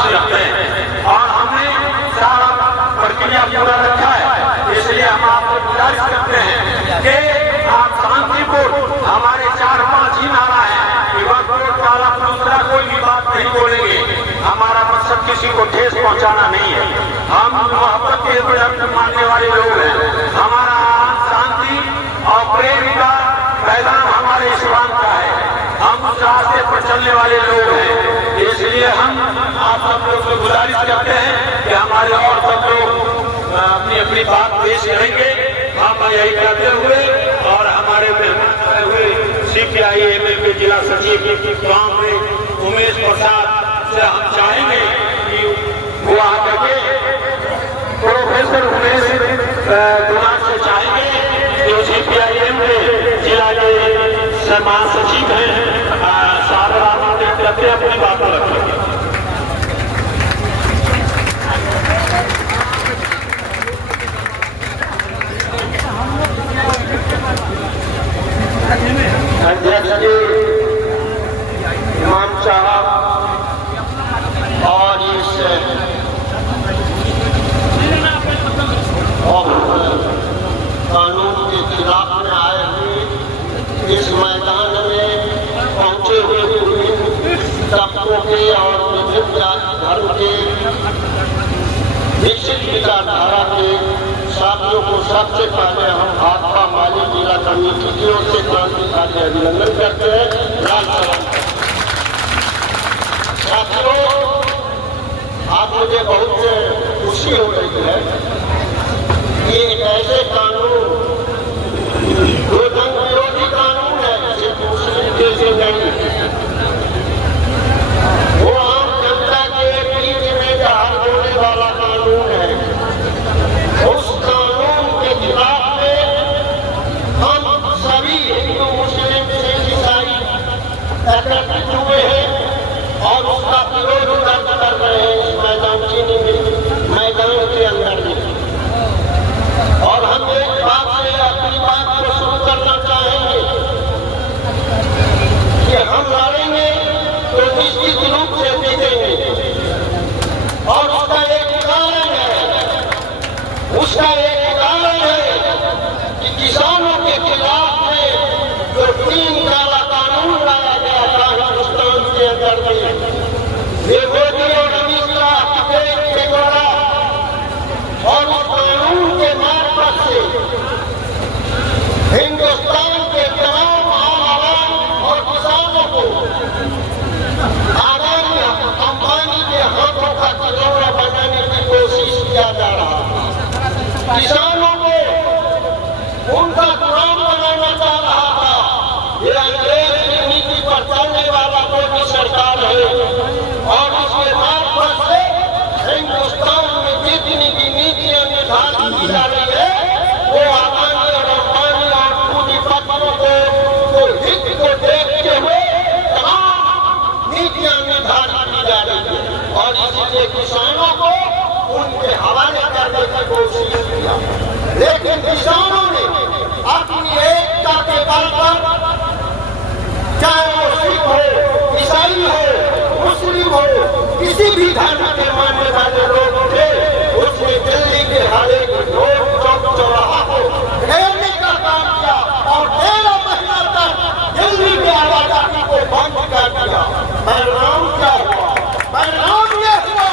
गुजारिश करते हैं और हमने सारा प्रक्रिया पूरा रखा है, इसलिए हम आपको गुजारिश करते हैं कि आप शांतिपूर्ण हमारे 4-5 ही नारा है कि वक्त काला दूसरा कोई भी बात नहीं बोलेंगे। हमारा मकसद किसी को ठेस पहुंचाना नहीं है। हम मोहब्बत के प्रयत्न मानने वाले लोग हैं। हमारा शांति और प्रेम का पैगाम हमारे इस्लाम का है। हम उस रास्ते पर चलने वाले लोग हैं, इसलिए हम आप सब लोग से गुजारिश करते हैं कि हमारे और सब लोग अपनी अपनी बात पेश करेंगे। हम यही कहते हुए और हमारे मेहमान हुए CPI-M के जिला सचिव कांग्रेस उमेश प्रसाद से हम चाहेंगे कि वो आकर के प्रोफेसर उमेश कुमार से चाहेंगे जो CPI-M के जिला के महासचिव हैं सारा करते अपनी बात रखेंगे। अध्यक्ष जी इमाम साहब और इस कानून के खिलाफ में आए हुए इस मैदान में पहुंचे हुए विभिन्न तबकों के और विभिन्न जाति धर्म के विकसित विचारधारा के साथियों को सबसे पहले हम भाजपा माली जिला कमेटी की ओर से क्रांतिकारी अभिनंदन करते हैं। साथियों, आज मुझे बहुत खुशी हो रही है कि एक ऐसे कानून जो जन विरोधी कानून है, सिर्फ मुस्लिम के लिए नहीं, वो आम जनता के बीच में जहां होने वाला कानून है, उस कानून के खिलाफ में हम सभी हिंदू मुस्लिम सिख ईसाई एकत्रित हुए हैं और उसका विरोध दर्ज कर रहे हैं इस मैदान के अंदर में। और हम एक बात से अपनी बात को शुरू करना चाहेंगे कि हम लड़ेंगे तो निश्चित रूप से जीतेंगे और उसका एक उदाहरण है कि किसानों के खिलाफ में जो 3 काला कानून लाया गया था हिंदुस्तान के अंदर में, ये मोदी और अमित शाह के द्वारा, और उस कानून के मार्फत से हिंदुस्तान के तमाम आवाम और किसानों को आदानी अंबानी के हाथों का तिजोरा बनाने की कोशिश किया जा रहा है। किसानों को उनका गुलाम बनाना चाह रहा था। ये अंग्रेज की नीति पर चलने वाला मोदी सरकार है और इसके मार्फत से हिंदुस्तान में जितनी भी नीतियां निर्धारित की जा रही है वो आदानी और अंबानी और पूंजीपतियों को हित को देखते हुए तमाम नीतियां निर्धारित की जा रही है और इसलिए किसानों को उनके हवाले करने की कोशिश किया। लेकिन किसानों ने अपनी एकता के बल पर, चाहे वो सिख हो, ईसाई हो, मुस्लिम हो, किसी भी धर्म के मानने वाले लोग थे, उसने दिल्ली के हर एक रोड चौक चौराहा को घेरने का काम किया और 13 महीना तक दिल्ली के आवाजाही को बंद कर दिया। परिणाम क्या हुआ? परिणाम यह हुआ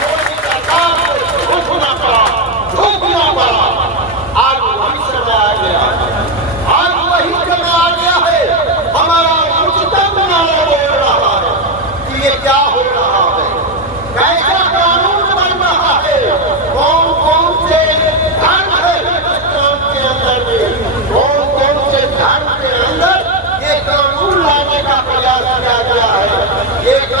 मोदी सरकार को झुकना पड़ा। आज वही समय आ गया है। हमारा उच्चतम न्यायालय बोल रहा है कि ये क्या हो रहा है, कैसा कानून बन रहा है, कौन कौन से धर्म है हिंदुस्तान के अंदर में, कौन कौन से धर्म के अंदर ये कानून लाने का प्रयास किया गया है। एक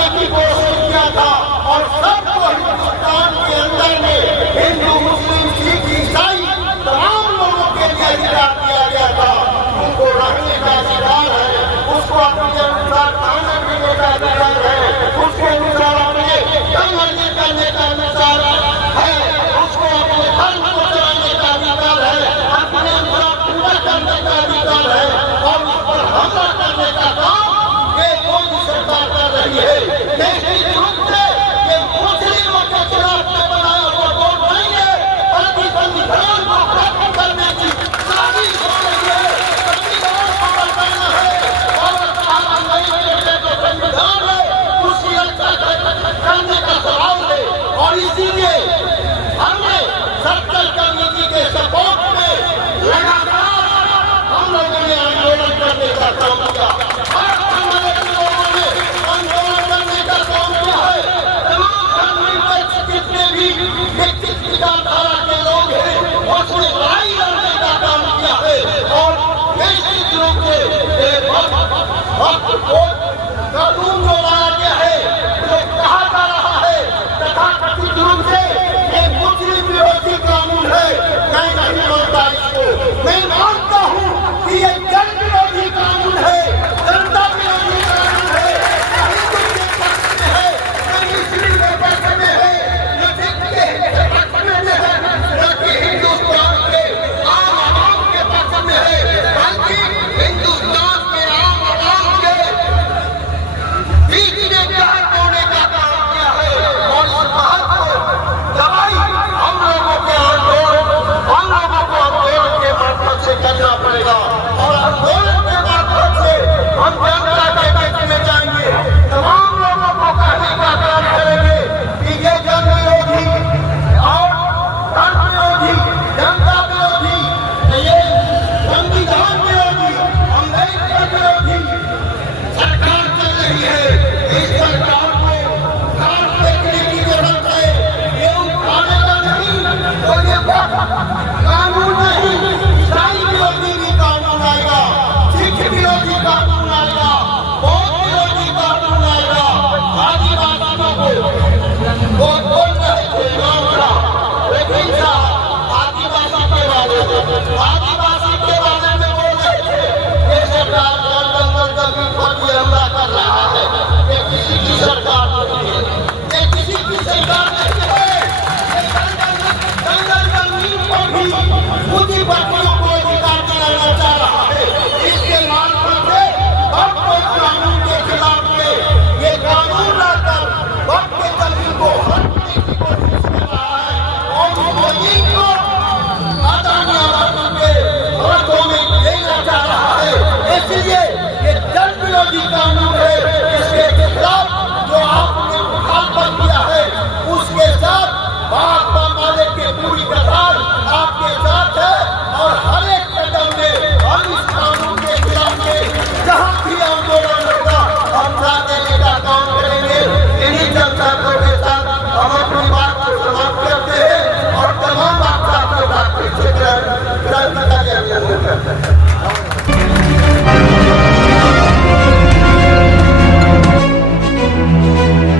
लाने की कोशिश किया था और सबको हिंदुस्तान के अंदर में हिंदू मुस्लिम सिख ईसाई तमाम लोगों के लिए अधिकार दिया गया था। उनको रहने का अधिकार है, उसको अपने अनुसार खाने पीने का अधिकार है, उसके अनुसार